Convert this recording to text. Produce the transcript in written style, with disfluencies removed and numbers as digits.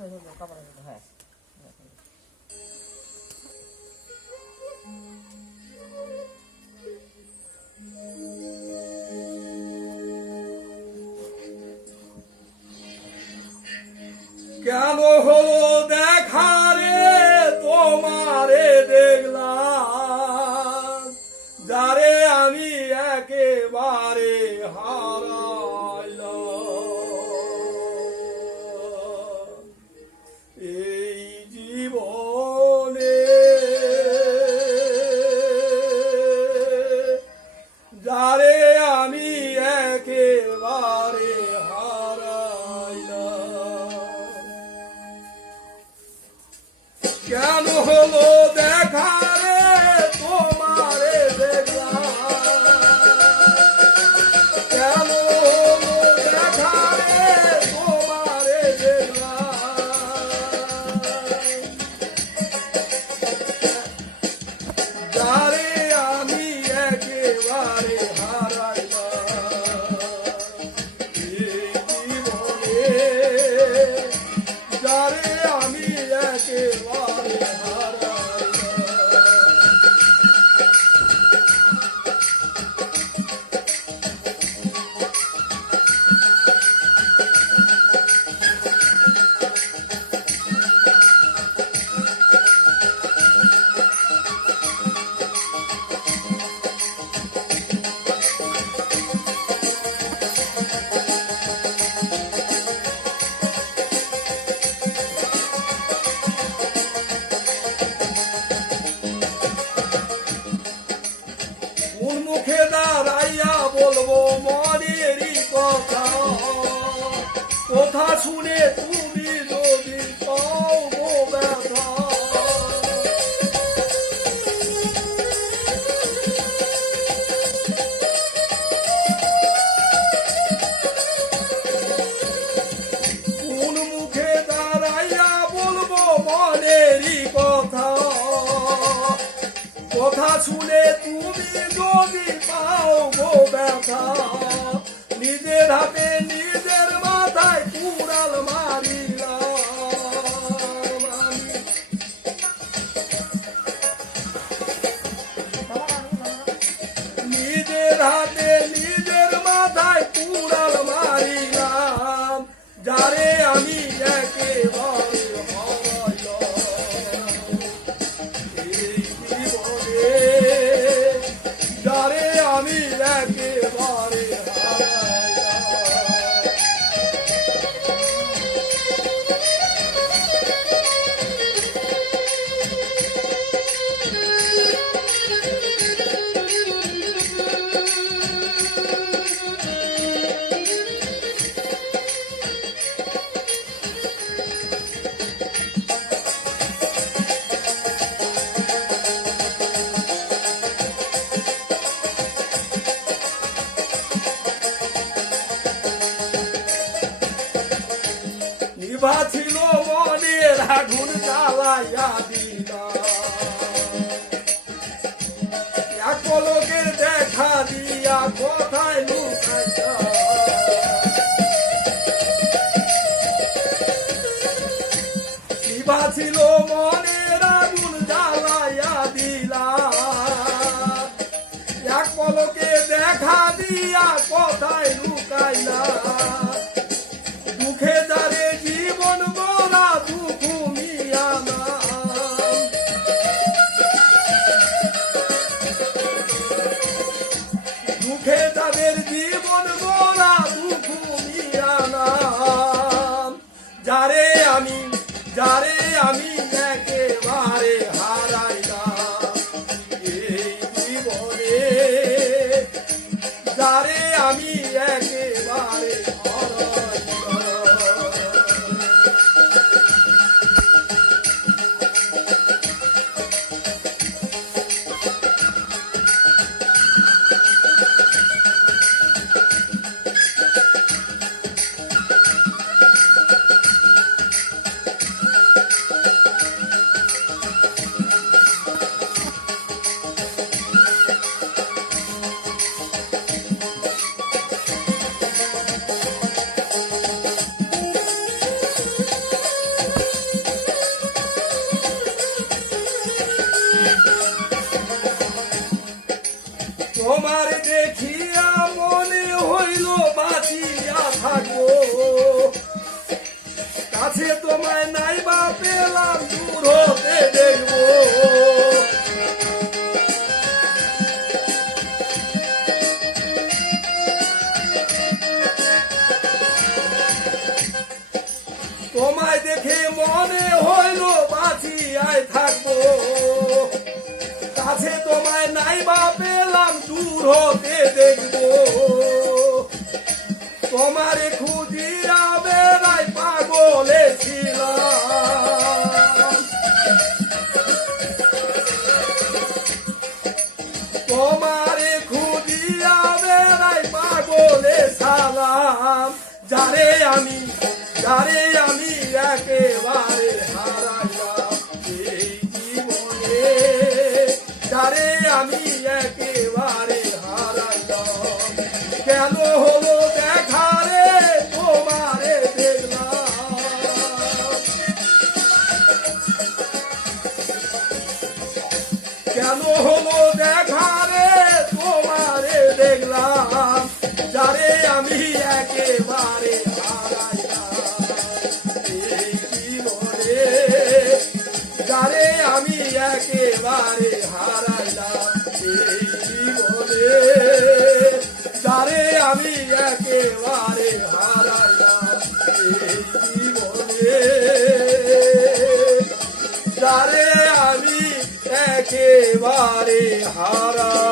হ্যাঁ কেন হলো দেখা রে তোমারে দেখলাম, যারে আমি একেবারে হারাইলাম এই জীবনে, যারে আমি একেবারে কেন হলো দেখা রে তোমারে দেখলাম, কেন হলো দেখা রে তোমারে দেখলাম, যারে আমি একেবারে হারাইলাম এই জীবনে, যারে আমি একেবারে মুখে দাঁড়াইয়া বলবো মনেরই কথা, কথা শুনে তুমি যদি পাও গো ব্যথা, কোন মুখে দাঁড়াইয়া বলবো মনেরই কথা, কথা শুনে তুমি যদি পাও গো ব্যথা, নিজের হাতে নিজের মাথায় কুড়াল মারিলাম আমি, নিজের হাতে নিজের মাথায় কুড়াল মারিলাম, যারে আমি একেবারে যারে আমি একেবারে নিভা ছিল মনের আগুন জ্বালাইয়া দিলাম, এক পলকের দেখা দিয়া কোথায় লুকাইয়া, নিভা ছিল মনের আগুন জ্বালাইয়া দিলাম, এক পলকে দেখা দিয়া কোথায় লুকাইলা, দুঃখে যারে জীবন গড়া দুঃখ মিয়ানা, দুঃখে যাদের জীবন গড়া দুঃখ মিয়ানা, যারে আমি একেবারে হারাইলাম এই জীবনে, যারে আমি একেবারে তোমায় দেখিয়া মনে হইল বাঁচিয়া থাকবো, কাছে তোমায় নাইবা পেলাম দূর হতে দেখবো। তোমায় দেখে মনে হইল বাঁচিয়ায় থাকবো, কাছে তোমায় নাইবা পেলাম দূর হতে দেখবো। তোমারে খুঁজিয়া বেড়াই পাগলে ছিলাম, তোমারে খুঁজিয়া বেড়াই পাগলে ছিলাম। যারে আমি একেবারে হারাইলাম এই জীবনে, যারে আমি একেবারে হারাইলাম। কেন হলো দেখা রে তোমারে দেখলাম, কেন হলো দেখা রে তোমারে দেখলাম। যারে আমি একেবারে যারে আমি একেবারে হারাইলাম এই জীবনে, যারে আমি একেবারে হারাইলাম এই জীবনে, যারে আমি একেবারে হারাইলাম।